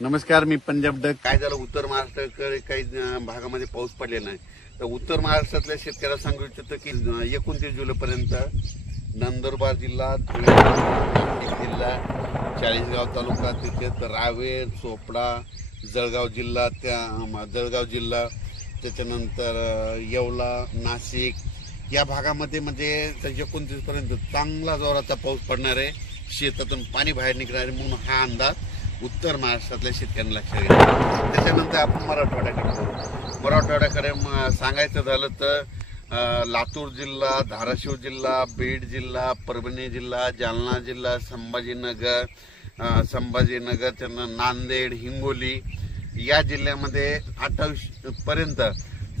नमस्कार, मी पंजाब डक. काय झालं, उत्तर महाराष्ट्राकडे काही भागामध्ये पाऊस पडलेला नाही. तर उत्तर महाराष्ट्रातल्या शेतकऱ्याला सांगू इच्छितो की 29 जुलैपर्यंत नंदुरबार जिल्हा, धुळे जिल्हा, चाळीसगाव तालुका, तिथे रावेर, चोपडा, जळगाव जिल्हा, त्याच्यानंतर येवला, नाशिक या भागामध्ये म्हणजे 29 पर्यंत चांगला जोराचा पाऊस पडणार आहे. शेतातून पाणी बाहेर निघणार आहे म्हणून हा अंदाज उत्तर महाराष्ट्रातल्या शेतकऱ्यांना लक्षात घेतला. त्याच्यानंतर आपण मराठवाड्याकडे करू. मराठवाड्याकडे सांगायचं झालं तर लातूर जिल्हा, धाराशिव जिल्हा, बीड जिल्हा, परभणी जिल्हा, जालना जिल्हा, संभाजीनगर, त्यांना नांदेड, हिंगोली या जिल्ह्यामध्ये 28 पर्यंत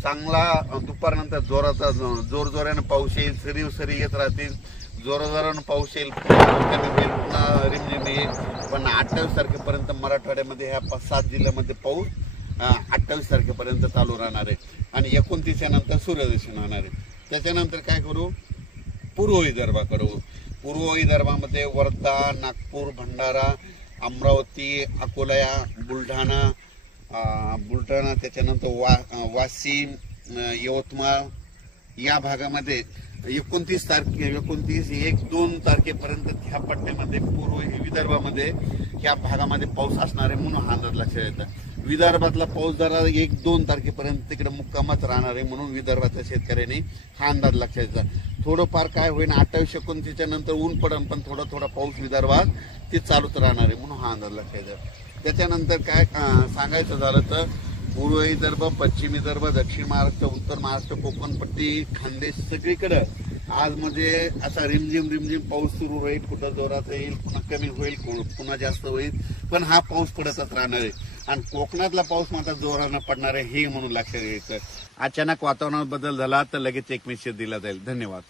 चांगला दुपारनंतर जोरानं पाऊस येईल. सरी येत राहतील. जोरानं पाऊस येईल, कमी होईल, पुन्हा रिमझिम येईल. पण 28 तारखेपर्यंत मराठवाड्यामध्ये ह्या 5-7 जिल्ह्यामध्ये पाऊस 28 तारखेपर्यंत चालू राहणार आहे आणि 29 नंतर सूर्यदर्शन होणार आहे. त्याच्यानंतर काय करू, पूर्व विदर्भाकडे. पूर्व विदर्भामध्ये वर्धा, नागपूर, भंडारा, अमरावती, अकोला, बुलढाणा, त्याच्यानंतर वाशिम, यवतमाळ या भागामध्ये 29 1-2 तारखेपर्यंत ह्या पट्ट्यामध्ये पूर्व विदर्भामध्ये ह्या भागामध्ये पाऊस असणार आहे म्हणून हा अंदाज लक्षात येतं. विदर्भातला पाऊस जरा 1-2 तारखेपर्यंत तिकडे मुक्कामाच राहणार आहे म्हणून विदर्भातल्या शेतकऱ्यांनी हा अंदाज लक्षात येतात. थोडंफार काय होईल, 28-29 नंतर ऊन पडन, पण थोडा पाऊस विदर्भात ते चालूच राहणार आहे म्हणून हा अंदाज लक्षात येतात. त्याच्यानंतर काय सांगायचं झालं तर पूर्व विदर्भ, पश्चिम विदर्भ, दक्षिण महाराष्ट्र, उत्तर महाराष्ट्र, कोकणपट्टी, खानदेश सगळीकडे आज म्हणजे असा रिमझिम पाऊस सुरू राहील. कुठं जोरात येईल, पुन्हा कमी होईल, पुन्हा जास्त होईल, पण हा पाऊस पडतच राहणार आहे. आणि कोकणातला पाऊस मात्र जोरानं पडणार आहे हे म्हणून लक्षात घ्यायचं. अचानक वातावरणात बदल झाला तर लगेच एक मेसेज दिला जाईल. धन्यवाद.